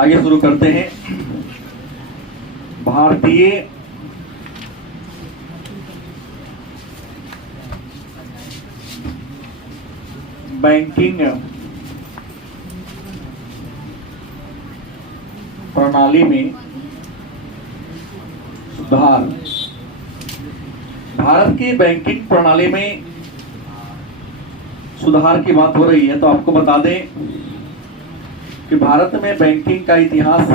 आइए शुरू करते हैं। भारतीय बैंकिंग प्रणाली में सुधार। भारत की बैंकिंग प्रणाली में सुधार की बात हो रही है तो आपको बता दें कि भारत में बैंकिंग का इतिहास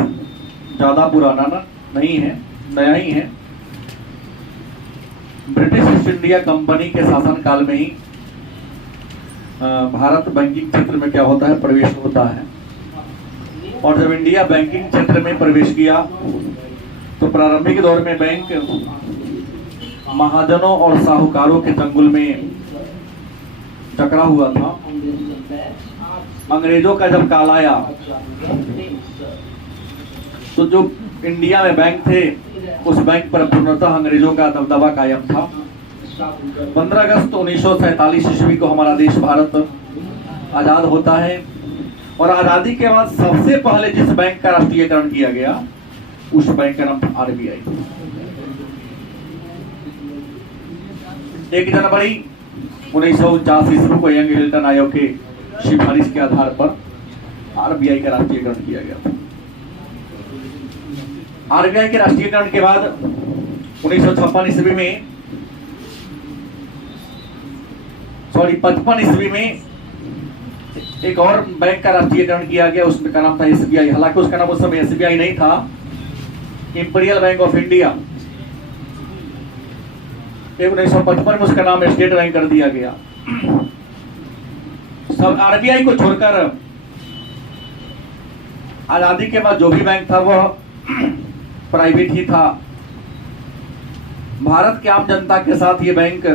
ज्यादा पुराना नहीं है, नया ही है। ब्रिटिश ईस्ट इंडिया कंपनी के शासन काल में ही भारत बैंकिंग क्षेत्र में क्या होता है, प्रवेश होता है। और जब इंडिया बैंकिंग क्षेत्र में प्रवेश किया तो प्रारंभिक दौर में बैंक महाजनों और साहूकारों के चंगुल में जकड़ा हुआ था। अंग्रेजों का जब काल आया तो जो इंडिया में बैंक थे उस बैंक पर पूर्णतः अंग्रेजों का दबदबा कायम था। 15 अगस्त 1947 ईस्वी को हमारा देश भारत आजाद होता है और आजादी के बाद सबसे पहले जिस बैंक का राष्ट्रीयकरण किया गया उस बैंक का नाम था आरबीआई। 1 जनवरी 1949 ईस्वी को यंग हिल्टन आयोग के सिफारिश के आधार पर आरबीआई का राष्ट्रीयकरण किया गया था। आरबीआई के राष्ट्रीयकरण के बाद 1956 ईस्वी में 55 ईस्वी में एक और बैंक का राष्ट्रीयकरण किया गया, उसमें का नाम था एसबीआई। हालांकि उसका नाम उस समय एसबीआई नहीं था, इंपीरियल बैंक ऑफ इंडिया। 1955 में उसका नाम स्टेट बैंक कर दिया गया। सब आरबीआई को छोड़कर आजादी के बाद जो भी बैंक था वह प्राइवेट ही था। भारत के आम जनता के साथ ये बैंक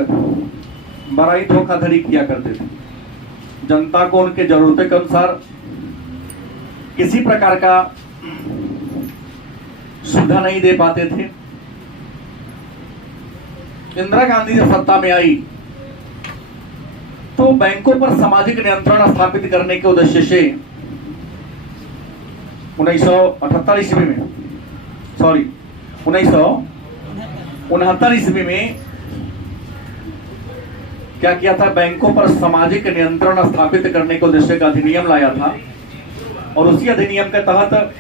बड़ा ही धोखाधड़ी किया करते थे। जनता को उनके जरूरतों के अनुसार किसी प्रकार का सुविधा नहीं दे पाते थे। इंदिरा गांधी जब सत्ता में आई तो बैंकों पर सामाजिक नियंत्रण स्थापित करने के उद्देश्य से 1969 ईस्वी में क्या किया था, बैंकों पर सामाजिक नियंत्रण स्थापित करने के उद्देश्य का अधिनियम लाया था। और उसी अधिनियम के तहत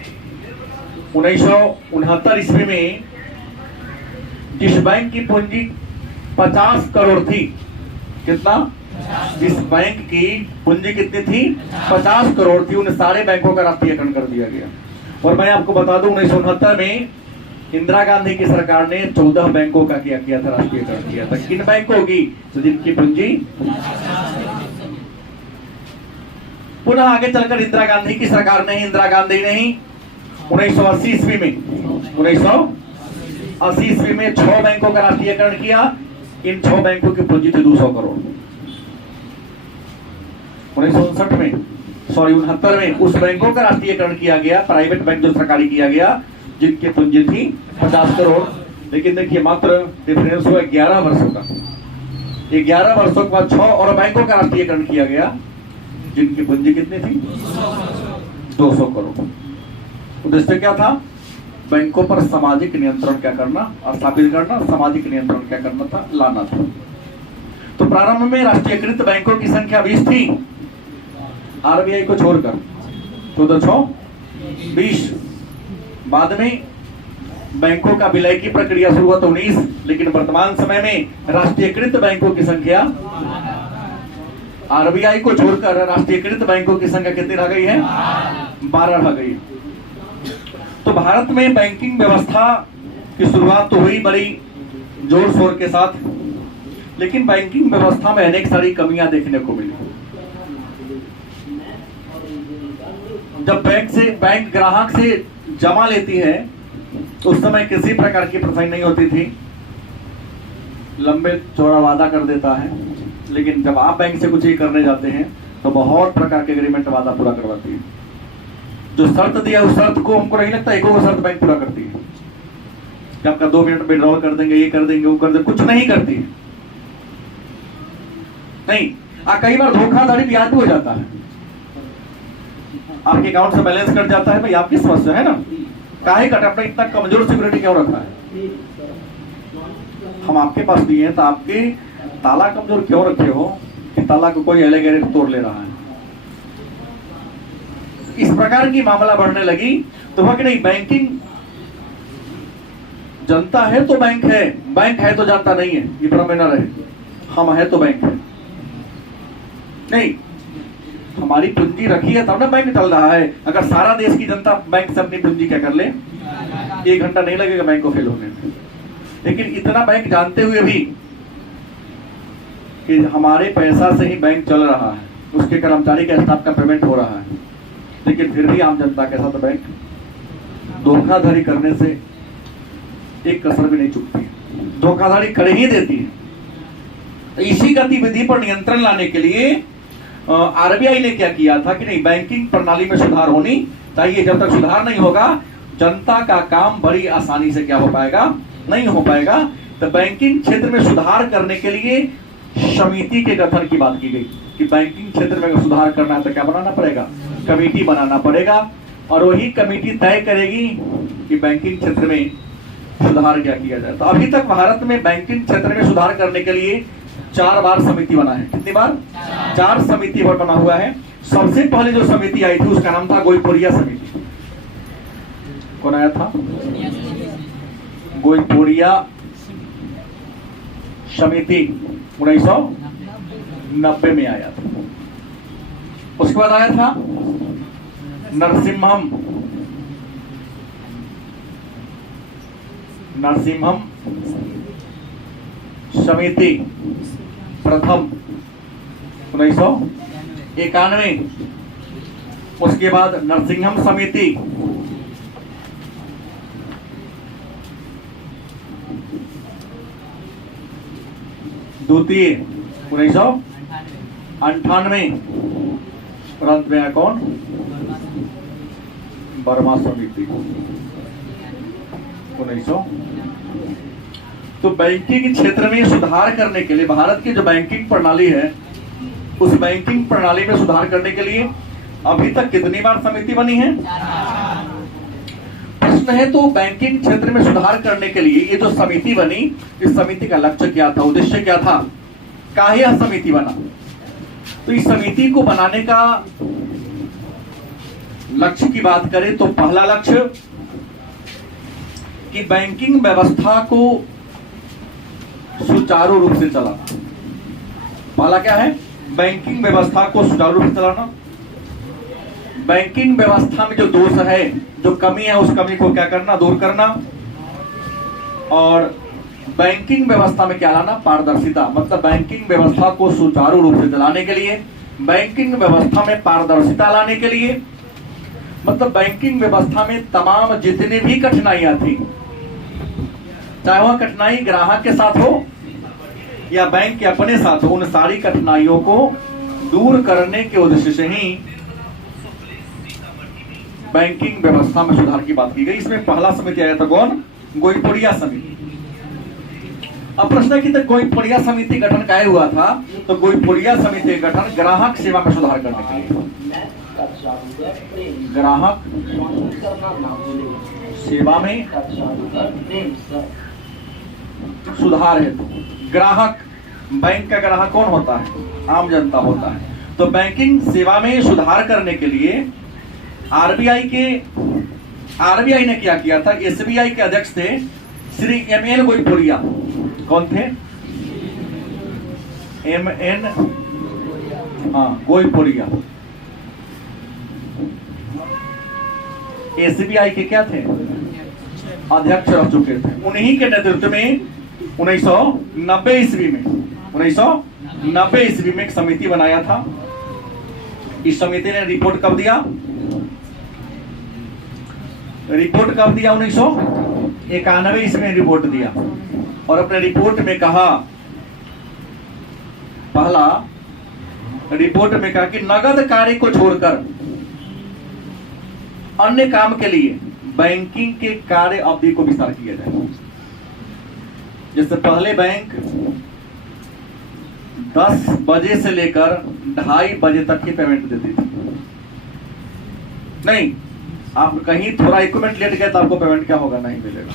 1969 ईस्वी में जिस बैंक की पूंजी 50 करोड़ थी, कितना, जिस बैंक की पूंजी कितनी थी, 50 करोड़ थी, उन सारे बैंकों का राष्ट्रीयकरण कर दिया गया। और मैं आपको बता दूं 1969 में इंदिरा गांधी की सरकार ने 14 बैंकों का क्या किया था, राष्ट्रीयकरण किया था। किन बैंकों की, तो जिनकी पूंजी। पुनः आगे चलकर इंदिरा गांधी की सरकार ने, इंदिरा गांधी ने ही 1980 ईस्वी में 6 बैंकों का राष्ट्रीयकरण किया। इन 6 बैंकों की पूंजी थी 200 करोड़। 1969 में उस बैंकों का राष्ट्रीयकरण किया गया, प्राइवेट बैंक जो सरकारी किया गया, जिनकी पूंजी थी 50 करोड़। लेकिन देखिए मात्र डिफरेंस हुआ 11 वर्षों का। 11 वर्षों के बाद 6 और बैंकों का राष्ट्रीयकरण किया गया, जिनकी पूंजी कितनी थी, 200 करोड़। उद्देश्य क्या था, बैंकों पर सामाजिक नियंत्रण क्या करना, स्थापित करना, सामाजिक नियंत्रण क्या करना था, लाना था। तो प्रारंभ में राष्ट्रीयकृत बैंकों की संख्या 20 थी, आरबीआई को छोड़कर 1420। बाद में बैंकों का विलय की प्रक्रिया शुरू हुआ तो 19, लेकिन वर्तमान समय में राष्ट्रीयकृत बैंकों की संख्या, आरबीआई को छोड़कर राष्ट्रीयकृत बैंकों की संख्या कितनी रह गई है, 12 रह गई। तो भारत में बैंकिंग व्यवस्था की शुरुआत तो हुई बड़ी जोर शोर के साथ, लेकिन बैंकिंग व्यवस्था में अनेक सारी कमियां देखने को मिली। जब बैंक ग्राहक से जमा लेती है तो उस समय किसी प्रकार की परेशानी नहीं होती थी, लंबे चौड़ा वादा कर देता है। लेकिन जब आप बैंक से कुछ ही करने जाते हैं तो बहुत प्रकार के एग्रीमेंट वादा पूरा करवाती है। जो शर्त दिया उस शर्त को हमको नहीं लगता एक शर्त बैंक पूरा करती है कि आपका 2 मिनट विड्रॉल कर देंगे, ये कर देंगे, वो कर देंगे, कुछ नहीं करती है। नहीं, कई बार धोखाधड़ी ब्याज भी हो जाता है। आपके अकाउंट से बैलेंस कट जाता है, भाई आपकी समस्या है ना, काहे कट, आपने इतना कमजोर सिक्योरिटी क्यों रखा है? हम आपके पास दिए हैं तो आपके ताला कमजोर क्यों रखे हो कि ताला को कोई अलग गैरेज तोड़ ले रहा है? इस प्रकार की मामला बढ़ने लगी तो वह कि नहीं, बैंकिंग जनता है तो बैंक है, बैंक है तो जनता नहीं है, ये भ्रम में न रहे। हम है तो बैंक है नहीं, हमारी पूंजी रखी है तब ना बैंक चल रहा है। अगर सारा देश की जनता बैंक से अपनी पूंजी क्या कर ले, 1 घंटा नहीं लगेगा बैंक को फेल होने में। लेकिन इतना बैंक जानते हुए भी कि हमारे पैसा से ही बैंक चल रहा है, उसके कर्मचारी के स्टाफ का पेमेंट हो रहा है, लेकिन फिर भी आम जनता के साथ बैंक धोखाधड़ी करने से एक कसर भी नहीं चुकती है, धोखाधड़ी कर ही देती है। तो इसी गतिविधि पर नियंत्रण लाने के लिए आरबीआई ने क्या किया था कि नहीं, बैंकिंग प्रणाली में सुधार होनी चाहिए। जब तक सुधार नहीं होगा जनता का काम बड़ी आसानी से क्या हो पाएगा, नहीं हो पाएगा। तो बैंकिंग क्षेत्र में सुधार करने के लिए समिति के गठन की बात की गई कि बैंकिंग क्षेत्र में सुधार करना है तो क्या बनाना पड़ेगा, कमेटी बनाना पड़ेगा, और वही कमेटी तय करेगी कि बैंकिंग क्षेत्र में सुधार क्या किया जाए। तो अभी तक भारत में बैंकिंग क्षेत्र में सुधार करने के लिए 4 बार समिति बना है। कितनी बार? 4 समिति पर बना हुआ है। सबसे पहले जो समिति आई थी उसका नाम था गोईपोरिया समिति। कौन आया था? गोईपोरिया समिति 1990 में आया था। उसके बाद आया था नरसिम्हम समिति प्रथम 1991। उसके बाद नरसिंहम समिति द्वितीय 1998। अंत में आया कौन? वर्मा समिति 1900। तो बैंकिंग क्षेत्र में सुधार करने के लिए भारत की जो बैंकिंग प्रणाली है, उस बैंकिंग प्रणाली में सुधार करने के लिए अभी तक कितनी बार समिति बनी है? प्रश्न है तो बैंकिंग क्षेत्र में सुधार करने के लिए ये जो समिति बनी, इस समिति का लक्ष्य क्या था, उद्देश्य क्या था, काहे यह समिति बना? तो इस समिति को बनाने का लक्ष्य की बात करें तो पहला लक्ष्य कि बैंकिंग व्यवस्था को सुचारू रूप से चलाना। पहला क्या है? बैंकिंग व्यवस्था को सुचारू रूप से चलाना। बैंकिंग व्यवस्था में जो दोष है, जो कमी है, उस कमी को क्या करना, दूर करना। और बैंकिंग व्यवस्था में क्या लाना? पारदर्शिता। मतलब बैंकिंग व्यवस्था को सुचारू रूप से चलाने के लिए, बैंकिंग व्यवस्था में पारदर्शिता लाने के लिए, मतलब बैंकिंग व्यवस्था में तमाम जितनी भी कठिनाइयां थी, चाहे वह कठिनाई ग्राहक के साथ हो या बैंक के अपने साथ हो, उन सारी कठिनाइयों को दूर करने के उद्देश्य से ही बैंकिंग व्यवस्था में सुधार की बात की गई। इसमें पहला समिति आया था कौन? गोईपोरिया समिति। अब प्रश्न है कि तो गोईपोरिया समिति गठन काहे हुआ था? तो गोईपोरिया समिति गठन ग्राहक सेवा में सुधार करने के लिए, ग्राहक सेवा में सुधार है। तो ग्राहक, बैंक का ग्राहक कौन होता है? आम जनता होता है। तो बैंकिंग सेवा में सुधार करने के लिए आरबीआई ने क्या किया था? एसबीआई के अध्यक्ष थे श्री एमएन गोईपोरिया। कौन थे? एमएन गोईपोरिया एसबीआई के क्या थे? अध्यक्ष रह चुके थे। उन्हीं के नेतृत्व में 1990 ईस्वी में एक समिति बनाया था। इस समिति ने रिपोर्ट कब दिया? 1991 ईस्वी में रिपोर्ट दिया, और अपने रिपोर्ट में कहा, पहला रिपोर्ट में कहा कि नगद कार्य को छोड़कर अन्य काम के लिए बैंकिंग के कार्य अवधि को विस्तार किया जाए। जैसे पहले बैंक 10 बजे से लेकर 2:30 बजे तक की पेमेंट देती थी, नहीं, आप कहीं थोड़ा इक्विपमेंट लेट गए तो आपको पेमेंट क्या होगा, नहीं मिलेगा।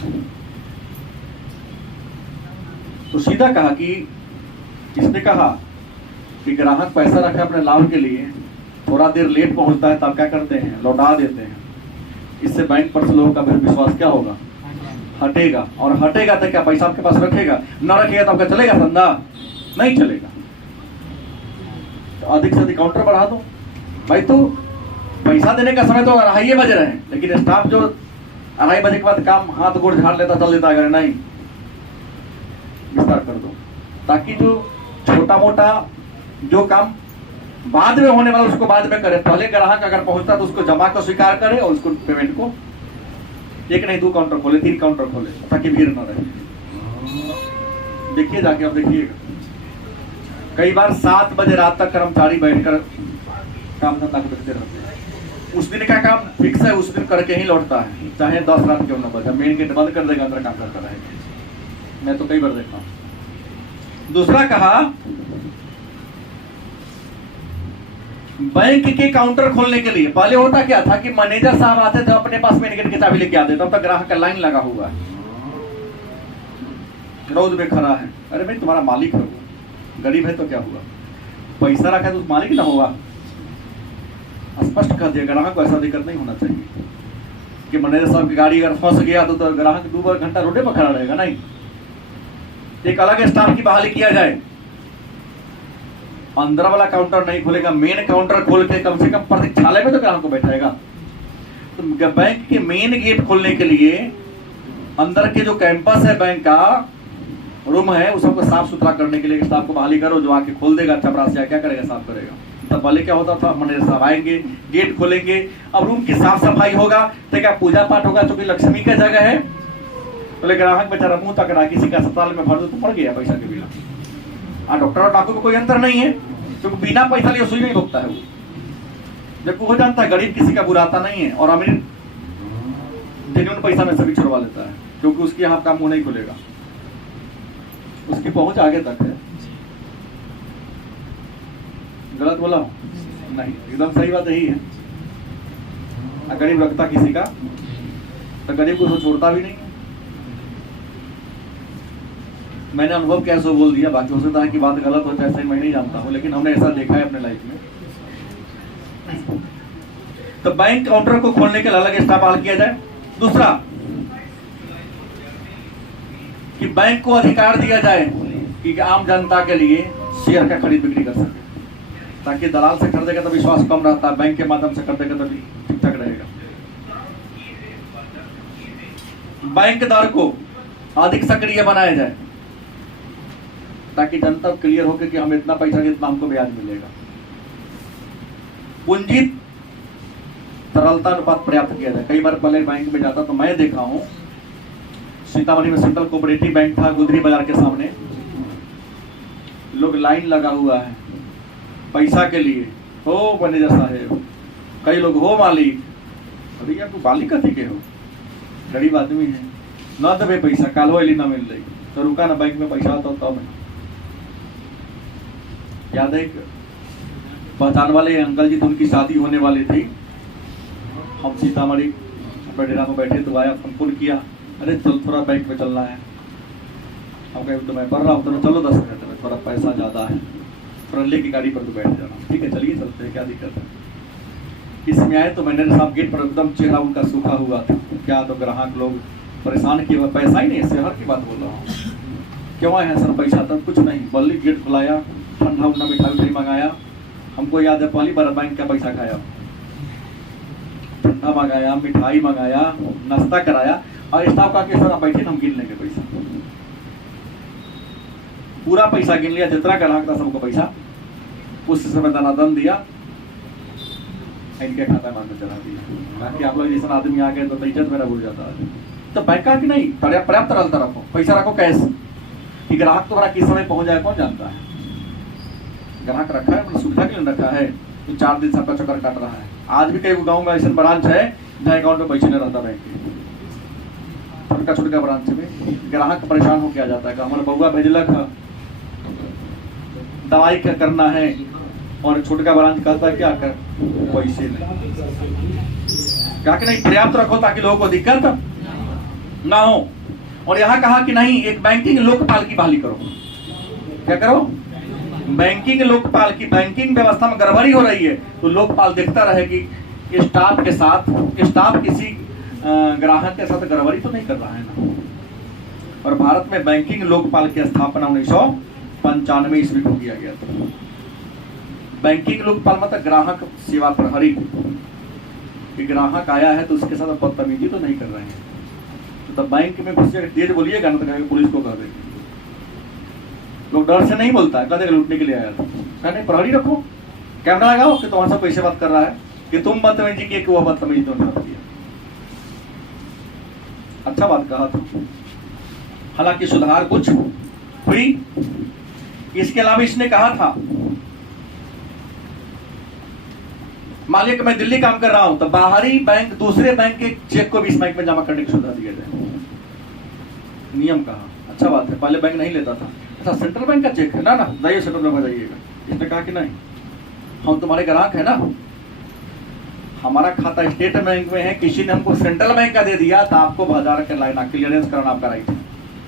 तो सीधा कहा कि इसने कहा कि ग्राहक पैसा रखे अपने लाभ के लिए, थोड़ा देर लेट पहुंचता है तब क्या करते हैं, लौटा देते हैं। इससे बैंक पर से लोगों का फिर विश्वास क्या होगा, हटेगा। और हटेगा तो क्या पैसा आपके पास रखेगा, ना रखेगा तो आपका चलेगा धंधा, नहीं चलेगा। तो अधिक से अधिक काउंटर बढ़ा दो भाई। तो पैसा देने का समय तो 2:30 बजे रहे, लेकिन स्टाफ जो 2:30 बजे के बाद काम हाथ गोड़ झाड़ लेता चल देता, अगर नहीं विस्तार कर दो, ताकि जो छोटा मोटा जो काम बाद में होने वाला उसको बाद में करे। पहले ग्राहक अगर पहुंचता तो उसको जमा को स्वीकार करे और उसको पेमेंट को, एक नहीं 2 काउंटर खोले, 3 काउंटर खोले, ताकि भीड़ न रहे। देखिए जाके, अब देखिएगा कई बार 7 बजे रात तक कर्मचारी बैठकर काम धंधा को देखते रहते हैं। उस दिन का काम फिक्स है, उस दिन करके ही लौटता है, चाहे 10 रात क्यों न बजे। मेन गेट बंद कर देगा, अंदर काम करता रहेगा। मैं तो कई बार देखा हूं। दूसरा कहा, बैंक के काउंटर खोलने के लिए पहले होता क्या था कि मैनेजर साहब आते थे, अपने पास मेन गेट की चाबी लेके आते, तब तक ग्राहक का लाइन लगा हुआ है, रोड में खड़ा है। अरे भाई तुम्हारा मालिक है वो, गरीब है तो क्या हुआ, पैसा रखा है तो मालिक ना होगा। स्पष्ट कर दिया, ग्राहक को ऐसा दिक्कत नहीं होना चाहिए कि मैनेजर साहब की गाड़ी अगर फंस गया तो ग्राहक 2 घंटा रोडे पर खड़ा रहेगा। नहीं, एक अलग स्टाफ की बहाली किया जाए। अंदर वाला काउंटर नहीं खोलेगा, मेन काउंटर खोल के कम से कम प्रतीक्षालय में तो ग्राहक को बैठाएगा। तो बैंक के मेन गेट खोलने के लिए अंदर के जो कैंपस है, बैंक का रूम है, उस सबको साफ सुथरा करने के लिए स्टाफ को बहाली करो, जो आके खोल देगा। चपरासी क्या करेगा, साफ करेगा। तब पहले क्या होता था, मैनेजर साहब आएंगे, गेट खोलेंगे, अब रूम की साफ सफाई होगा तो क्या पूजा पाठ होगा, क्योंकि लक्ष्मी का जगह है। पहले ग्राहक बेचारा मुंह तक रहा, किसी का अस्पताल में भर दो तो पड़ गया पैसा के बिना। डॉक्टर और डाकू में कोई अंतर नहीं है, क्योंकि बिना पैसा लिए सुई नहीं रोकता है वो। जबकि वो जानता है गरीब किसी का बुराता नहीं है, और अमीर जेन्युइन पैसा में सभी छुड़वा लेता है, क्योंकि उसके यहाँ काम मुंह नहीं खुलेगा, उसकी पहुंच आगे तक है। गलत बोला हूं? नहीं, एकदम सही बात यही है। गरीब रखता किसी का तो गरीब को तो छोड़ता भी नहीं है। मैंने अनुभव कैसे बोल दिया, बाकी हो सकता है कि बात गलत हो, ऐसा मैं नहीं जानता हूं, लेकिन हमने ऐसा देखा है अपने लाइफ में। तो बैंक काउंटर को खोलने के लिए अलग स्टाफ बहाल किया जाए। दूसरा कि बैंक को अधिकार दिया जाए कि आम जनता के लिए शेयर का खरीद बिक्री कर सके, ताकि दलाल से खरीदेगा तो विश्वास कम रहता है, बैंक के माध्यम से खरीदेगा तो ठीक ठाक रहेगा। बैंक दर को अधिक सक्रिय बनाया जाए, ताकि जनता क्लियर होकर कि हम इतना पैसा जितना हमको ब्याज मिलेगा। पूंजी तरलता अनुपात पर्याप्त किया जाए। कई बार पहले बैंक में जाता तो मैं देखा हूं, सीतामढ़ी में सेंट्रल कोऑपरेटिव बैंक था, गुदरी बाजार के सामने लोग लाइन लगा हुआ है पैसा के लिए। हो मैनेजर साहब, कई लोग हो मालिक, अरे यार तू मालिक कथी के हो, गरीब आदमी है, न दबे पैसा, काल हो ना मिल रही तो रुका ना, बैंक में पैसा आता तब नहीं। याद है, पहचान वाले अंकल जी थे, उनकी शादी होने वाली थी। हम सीतामढ़ी डेरा में बैठे तो आया, फोन किया, अरे चल थोड़ा बैंक में चलना है। हम कहे तो मैं पढ़ रहा हूँ, तो चलो 10 मिनट में, थोड़ा पैसा ज़्यादा है, फ्रेंडली की गाड़ी पर तो बैठ जाना। ठीक है चलिए चलते हैं, क्या दिक्कत है। इसमें आए तो मैनेजर साहब गेट पर एकदम चेहरा उनका सूखा हुआ था। क्या तो ग्राहक लोग परेशान किए हुए, पैसा ही नहीं है, शहर की बात बोल रहा हूँ। क्यों आए हैं सर, पैसा तब कुछ नहीं, बल्ली गेट खुलाया, ठंडा उंडा मिठाई मंगाया। हमको याद है पहली बार बैंक का पैसा खाया, ठंडा मंगाया, मिठाई मंगाया, नाश्ता कराया, और स्टाफ का के सर आप बैठे, हम गिन लेंगे पैसा। पूरा पैसा गिन लिया, जितना ग्राहक था सबको पैसा उस समय दनादन दिया, इनके खाता में चला दिया। ताकि आप लोग जैसा आदमी आ गए तो इज्जत मेरा भूल जाता है। तो बैंक का कि नहीं, पर्याप्त तरलता रखो, पैसा रखो कैश, कि ग्राहक तुम्हारा किस समय पहुंच जाए कौन जानता है। ग्राहक रखा है मतलब सुविधा के लिए रखा है, तो 4 दिन से आपका चक्कर काट रहा है। आज भी कई गाँव में ऐसा ब्रांच है जहाँ अकाउंट में पैसे नहीं रहता बैंक के, छोटा ब्रांच में ग्राहक परेशान हो क्या जाता है, हमारा बउआ भेजलक दवाई क्या करना है, और छोटका ब्रांच कहता है क्या कर पैसे नहीं। क्या कि नहीं, पर्याप्त रखो ताकि लोगों को दिक्कत ना हो। और यहां कहा कि नहीं, एक बैंकिंग लोकपाल की बहाली करो। क्या करो? बैंकिंग लोकपाल की। बैंकिंग व्यवस्था में गड़बड़ी हो रही है तो लोकपाल देखता रहे कि स्टाफ के साथ, स्टाफ किसी ग्राहक के साथ गड़बड़ी तो नहीं कर रहा है ना। और भारत में बैंकिंग लोकपाल की स्थापना 1995 ईस्वी को किया गया था। बैंकिंग लोकपाल मतलब ग्राहक सेवा प्रहरी, कि ग्राहक आया है तो उसके साथ बदतमीजी तो नहीं कर रहे हैं। तो बैंक में घुस जाकर तेज बोलिएगा ना तो पुलिस को कर देंगे। लोग डर से नहीं बोलता है, कहते लूटने के लिए आया था। कहने प्रहरी रखो, कैमरा लगाओ कि तुम्हारे साथ पैसे बात कर रहा है, कि तुम बदतमीजी किए कि वह बदतमीजी तुमने किया। अच्छा बात कहा था। हालांकि सुधार कुछ हुई। इसके अलावा इसने कहा था, मान लिया कि मैं दिल्ली काम कर रहा हूं तो बाहरी बैंक दूसरे बैंक के चेक को भी इस बैंक में जमा करने की सुविधा दिया जाए। नियम कहा, अच्छा बात है, पहले बैंक नहीं लेता था। अच्छा सेंट्रल बैंक का चेक है ना, जाइए सेंट्रल बैंक में जाइएगा। इसने कहा कि नहीं, हम तुम्हारे ग्राहक है ना, हमारा खाता स्टेट बैंक में है, किसी ने हमको सेंट्रल बैंक का दे दिया तो आपको बाजार के लाइन क्लियरेंस कराना आपका राइट है।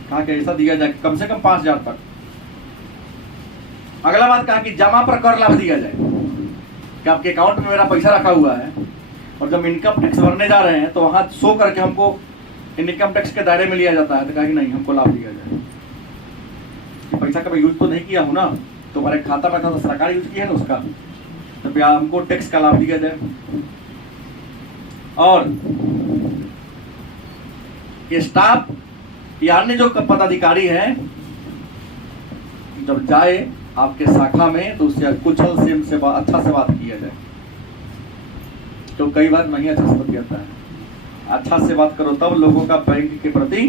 कहा कि ऐसा दिया जाए कम से कम 5,000 तक। अगला बात कहा कि जमा पर कर लाभ दिया जाए, कि आपके अकाउंट में मेरा पैसा रखा हुआ है और जब इनकम टैक्स भरने जा रहे हैं तो वहां शो करके हमको इनकम टैक्स के दायरे में लिया जाता है। तो कहा कि नहीं, हमको लाभ दिया जाए। पैसा का मैं यूज तो नहीं किया हूं ना, तुम्हारे खाता में था तो सरकार यूज किया है ना उसका, तो हमको टैक्स का लाभ दिया जाए। और स्टाफ या अन्य जो पदाधिकारी है जब जाए आपके शाखा में तो उससे कुशल से अच्छा से बात किया जाए। तो कई बार नहीं अच्छा से बतियाता है, अच्छा से बात करो तब लोगों का बैंक के प्रति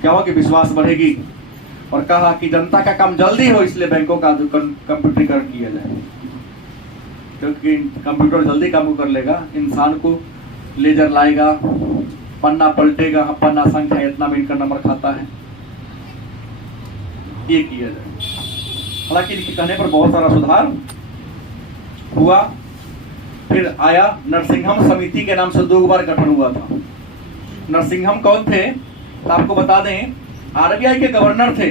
क्या हो कि विश्वास बढ़ेगी। और कहा कि जनता का काम जल्दी हो इसलिए बैंकों का कंप्यूटरीकरण किया जाए, क्योंकि कंप्यूटर जल्दी काम कर लेगा। इंसान को लेजर लाएगा, पन्ना पलटेगा, पन्ना संख्या इतना में इनका नंबर खाता है, ये किया जाए। हालांकि इनके कहने पर बहुत सारा सुधार हुआ। फिर आया नरसिंहम समिति के नाम से 2 बार गठन हुआ था। नरसिंहम कौन थे तो आपको बता दें, आरबीआई के गवर्नर थे।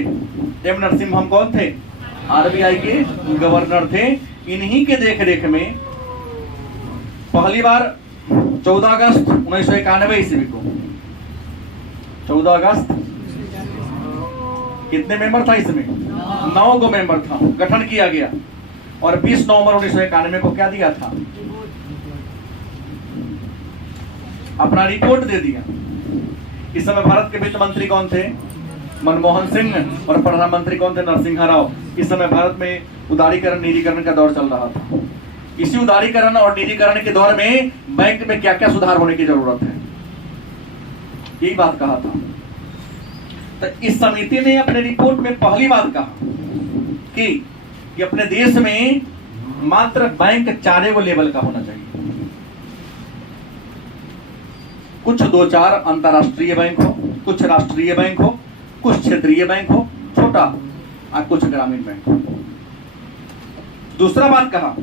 एम नरसिंहम कौन थे? आरबीआई के गवर्नर थे। इन्हीं के देखरेख में पहली बार 14 अगस्त 1991 ईस्वी को, 14 अगस्त कितने मेंबर था इसमें? 9 गो मेंबर था, गठन किया गया। और 20 नवंबर 1991 को क्या दिया था? अपना रिपोर्ट दे दिया। इस समय भारत के वित्त मंत्री कौन थे? मनमोहन सिंह। और प्रधानमंत्री कौन थे? नरसिंह राव। इस समय भारत में उदारीकरण निजीकरण का दौर चल रहा था। इसी उदारीकरण और निजीकरण के दौर में बैंक में क्या क्या सुधार होने की जरूरत है, यही बात कहा था। तो इस समिति ने अपने रिपोर्ट में पहली बात कहा कि अपने देश में मात्र बैंक 4 लेवल का होना चाहिए। कुछ 2-4 अंतरराष्ट्रीय बैंक हो, कुछ राष्ट्रीय बैंक हो, कुछ क्षेत्रीय बैंक हो छोटा, और कुछ ग्रामीण बैंक हो। दूसरा बात कहा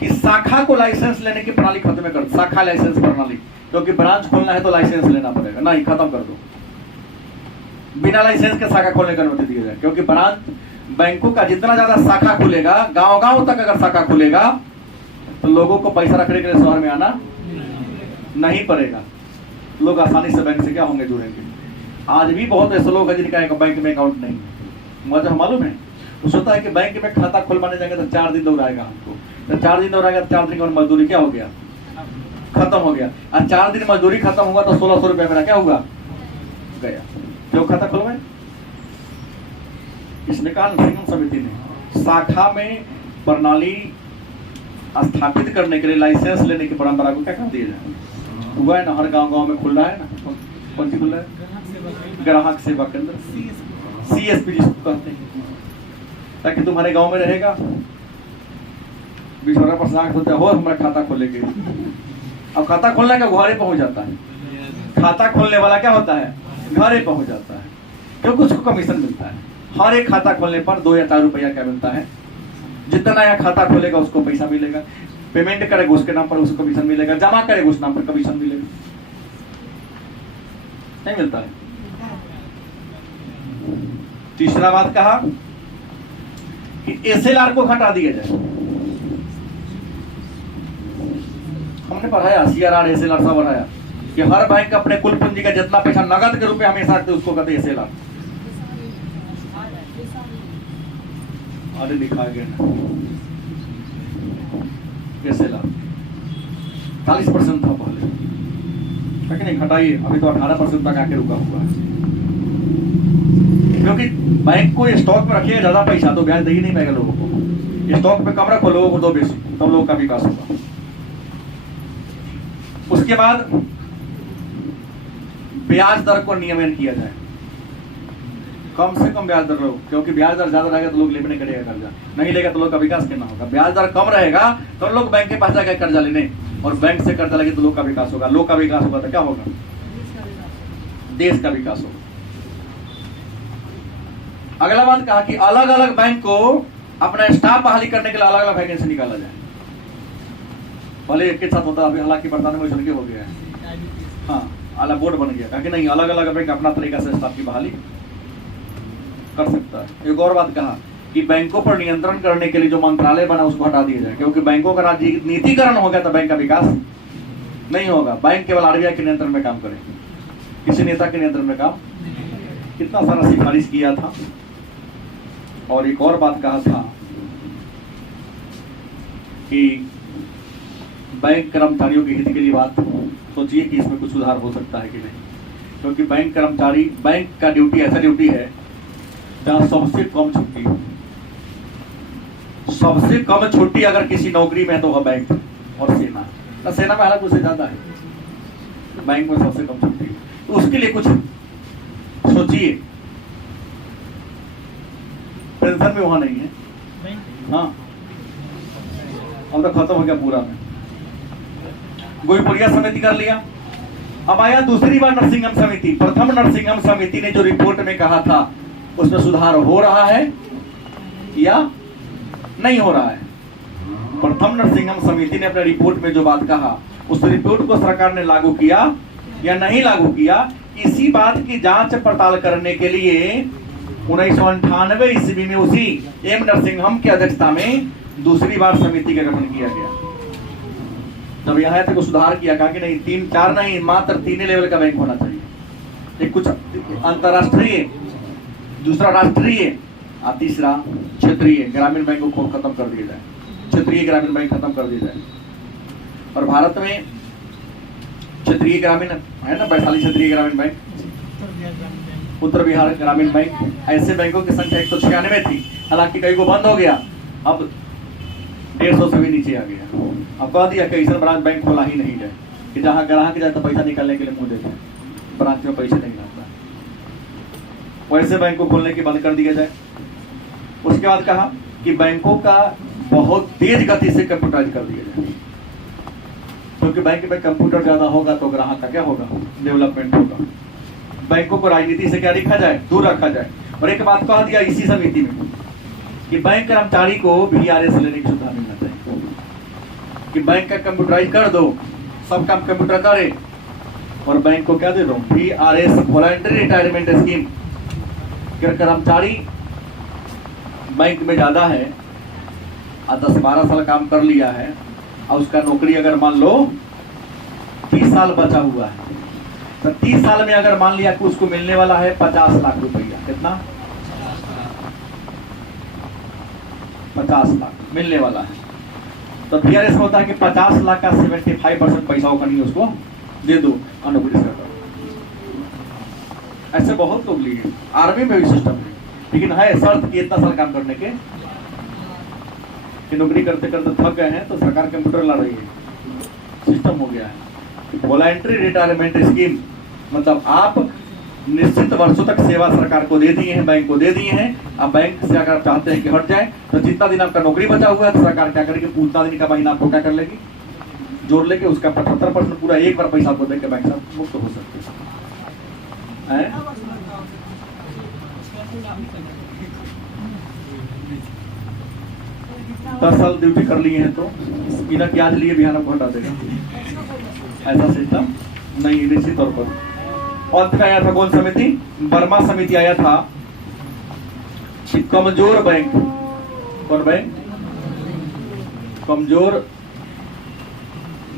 कि शाखा को लाइसेंस लेने की प्रणाली खत्म कर, शाखा लाइसेंस प्रणाली, क्योंकि ब्रांच खोलना है तो लाइसेंस लेना पड़ेगा, नहीं खत्म कर दो। बिना लाइसेंस के शाखा खोलने की अनुमति दी जाए, क्योंकि ब्रांच बैंकों का जितना ज्यादा शाखा खुलेगा, गांव-गांव तक अगर शाखा खुलेगा तो लोगों को पैसा रखने के लिए शहर में आना नहीं पड़ेगा। लोग आसानी से बैंक से क्या होंगे, जुड़ेंगे। आज भी बहुत ऐसे लोग हैं जिनका बैंक में अकाउंट नहीं है। वजह मालूम है? वो सोचता है कि बैंक में खाता खुलवाने जाएंगे तो 4 दिन दौड़ाएगा हमको, तो 4 दिन दौड़ाएगा तो 4 दिन का मजदूरी क्या हो गया, खत्म हो गया। और 4 दिन मजदूरी खत्म हुआ तो 1600 रुपया मेरा क्या हुआ, गया। क्यों खाता खुलवाए? इसने कहा नरसिंहम समिति ने शाखा में प्रणाली स्थापित करने के लिए लाइसेंस लेने की परंपरा को क्या कर दिया जाए। हुआ है ना, हर गांव-गांव में खुल रहा है ना। कौन सी खुल रहा है? ग्राहक सेवा केंद्र, CSP जिसको कहते हैं। ताकि तुम्हारे गांव में रहेगा, बिछोरा पर साग सोचा हो हमारा खाता खोलेंगे। अब खाता खोलने का घरे पहुंच जाता है। खाता खोलने वाला क्या होता है, घरे पहुंच जाता है, क्योंकि उसको कमीशन मिलता है। हर एक खाता खोलने पर 2 या 4 रुपया क्या मिलता है, जितना नया खाता खोलेगा उसको पैसा मिलेगा। पेमेंट करेगा उसके नाम पर उसको कमीशन मिलेगा, जमा करेगा उस नाम पर कमीशन मिलेगा, नहीं मिलता है। तीसरा बात कहा कि एसएलआर को हटा दिया जाए। हमने पढ़ाया सीआरआर एसएलआर सब पढ़ाया कि हर बैंक अपने कुल पूंजी का जितना पैसा नगद के रूप में हमेशा रखते उसको कहते हैं एसएलआर। अरे दिखाया गया ना एसएलआर 40% था पहले, नहीं घटाइए, अभी तो 18% तक आके रुका हुआ है। क्योंकि बैंक को स्टॉक में रखिए ज्यादा पैसा तो ब्याज दे ही नहीं पाएगा लोगों को, स्टॉक में कम रखो लोगों को दो बेसी, तब लोगों का विकास होगा। उसके बाद ब्याज दर को नियमन किया जाए, कम से कम ब्याज दर लो, क्योंकि ब्याज दर ज्यादा रहेगा तो लोग लेने करेगा कर्जा, नहीं लेगा तो लोग का विकास करना होगा। ब्याज दर कम रहेगा तो लोग बैंक के पास जाकर कर्जा लेने, और बैंक से कर्जा लेंगे तो लोग का विकास होगा, लोग का विकास होगा तो क्या होगा, देश का विकास होगा। अगला बात कहा कि अलग अलग बैंक को अपना स्टाफ बहाली करने के लिए अलग अलग वैकेंसी निकाला जाए। पहले एक के साथ होता, अभी हालांकि वर्तमान में हो गया है, हाँ अलग बोर्ड बन गया, कि नहीं अलग अलग बैंक अपना तरीका से स्टाफ की बहाली कर सकता है। एक और बात कहा कि बैंकों पर नियंत्रण करने के लिए जो मंत्रालय बना उसको हटा दिया जाए, क्योंकि बैंकों का नीतिकरण हो गया तो बैंक का विकास नहीं होगा। बैंक केवल आरबीआई के नियंत्रण में काम करें, किसी नेता के नियंत्रण में काम। कितना सारा सिफारिश किया था। और एक और बात कहा था कि बैंक कर्मचारियों के हित के लिए बात सोचिए कि इसमें कुछ सुधार हो सकता है कि नहीं, क्योंकि बैंक कर्मचारी, बैंक का ड्यूटी ऐसा ड्यूटी है जहां सबसे कम छुट्टी हो, सबसे कम छुट्टी अगर किसी नौकरी में है तो वह बैंक और सेना, तो सेना में हालांकि उससे ज्यादा है, बैंक में सबसे कम छुट्टी है। तो उसके लिए कुछ सोचिए। पेंशन भी वहां नहीं है, हाँ अब तो खत्म हो गया पूरा में। गोईपुरिया समिति कर लिया। अब आया दूसरी बार नरसिंहम समिति। प्रथम नरसिंहम समिति ने जो रिपोर्ट में कहा था उसमें सुधार हो रहा है या नहीं हो रहा है। प्रथम नरसिंहम समिति ने अपने रिपोर्ट में जो बात कहा उस रिपोर्ट को सरकार ने लागू किया या नहीं लागू किया, इसी बात की जांच पड़ताल करने के लिए 1998 ईस्वी में उसी एम नरसिंहम की अध्यक्षता में दूसरी बार समिति का गठन किया गया। जब यहाँ तक सुधार किया, कहा कि नहीं 3-4 नहीं, मात्र 3 लेवल का बैंक होना चाहिए। एक कुछ अंतरराष्ट्रीय, दूसरा राष्ट्रीय और तीसरा क्षेत्रीय ग्रामीण बैंक को खत्म कर दिया जाए, क्षेत्रीय ग्रामीण बैंक खत्म कर दिया जाए। और भारत में क्षेत्रीय ग्रामीण है ना, वैशाली क्षेत्रीय ग्रामीण बैंक, उत्तर बिहार ग्रामीण बैंक, ऐसे बैंकों की संख्या 196 थी। हालांकि कई को बंद हो गया, अब 150 से भी नीचे आ गया। अब कह दिया कि ऐसा ब्रांच बैंक खोला ही नहीं जाए कि जहां ग्राहक जाए तो पैसा निकालने के लिए मुंह देते हैं, ब्रांच में पैसे नहीं आता, वैसे बैंक को खोलने की बंद कर दिया जाए। उसके बाद कहा कि बैंकों का बहुत तेज गति से कंप्यूटराइज कर दिया जाए, क्योंकि बैंक में कंप्यूटर ज्यादा होगा तो ग्राहक का क्या होगा, डेवलपमेंट होगा। बैंकों को राजनीति से क्या रखा जाए, दूर रखा जाए। और एक बात कह दिया इसी समिति में कि बैंक कर्मचारी को VRS लेने की सुविधा मिलना चाहिए, कि बैंक का कंप्यूटराइज कर दो, सब काम कंप्यूटर करे। और बैंक को क्या दे दो, VRS वॉलंटरी रिटायरमेंट स्कीम। कर्मचारी बैंक में ज्यादा है और 10-12 साल काम कर लिया है और उसका नौकरी अगर मान लो 30 साल बचा हुआ है, तो 30 साल में अगर मान लिया कि उसको मिलने वाला है 50 लाख रुपया, कितना 50 लाख मिलने वाला है, तो VRS में होता है कि 50 लाख का 75% पैसा होगा नहीं, उसको दे दो नौकरी से। ऐसे बहुत लोग लिए, आर्मी में भी सिस्टम है, लेकिन है शर्त कि इतना साल काम करने के, कि नौकरी करते करते थक गए हैं तो सरकार कंप्यूटर ला रही है, सिस्टम हो गया है। वॉलंटरी रिटायरमेंट स्कीम मतलब आप निश्चित वर्षों तक सेवा सरकार को दे दिए हैं, बैंक को दे दिए हैं। अब बैंक से अगर चाहते हैं कि हट जाए तो जितना दिन आपका नौकरी बचा हुआ है तो सरकार क्या करेगी, उतना दिन का महीना आपको क्या कर लेगी, जोड़ लेके उसका 75% पूरा एक बार पैसा आपको देकर बैंक से मुक्त हो सकते हैं। 10 साल ड्यूटी कर लिए हैं तो बिना ब्याज लिए बिहार को हटा देगा, ऐसा सिस्टम नहीं निश्चित तौर पर। अंत में आया था कौन समिति? वर्मा समिति आया था कि कमजोर बैंक, कौन बैंक? कमजोर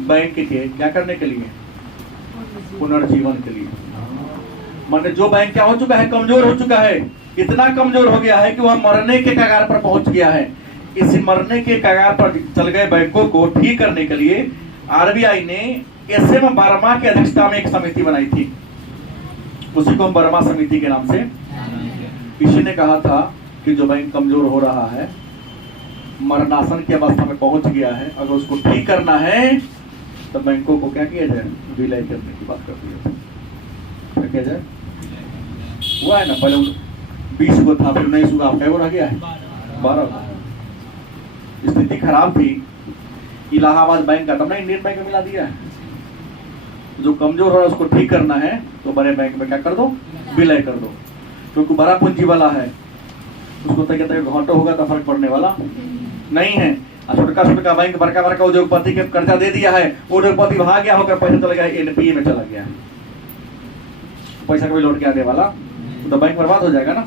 बैंक के क्या करने के लिए? पुनर्जीवन के लिए। माने जो बैंक क्या हो चुका है? कमजोर हो चुका है, इतना कमजोर हो गया है कि वह मरने के कगार पर पहुंच गया है। इस मरने के कगार पर चल गए बैंकों को ठीक करने के लिए आरबीआई ने एसएम वर्मा की अध्यक्षता में एक समिति बनाई थी, उसी को हम वर्मा समिति के नाम से। इसी ने कहा था कि जो बैंक कमजोर हो रहा है, मरणासन की अवस्था में पहुंच गया है, अगर उसको ठीक करना है तो बैंकों को क्या किया जाए? विलय करने की बात कर दी। क्या किया जाए? हुआ है ना, पहले 20 को था, फिर 19 को आपका रह गया है 12। स्थिति खराब थी, इलाहाबाद बैंक का तुमने इंडियन बैंक में मिला दिया है। जो कमजोर हो रहा है उसको ठीक करना है तो बड़े बैंक में क्या कर दो? विलय कर दो, क्योंकि बड़ा पूंजी वाला है, उसको तो कहते हैं घाटा होगा तो फर्क पड़ने वाला नहीं है। छोटका छोटका बैंक बड़का बड़का उद्योगपति के कर्जा दे दिया है, उद्योगपति भाग गया होकर पैसा चला गया एनपीए में चला गया, पैसा कभी लौट के आने वाला तो बैंक बर्बाद हो जाएगा ना।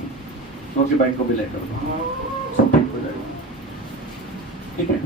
क्योंकि बैंक को विलय कर दो, सब ठीक हो जाएगा। ठीक है।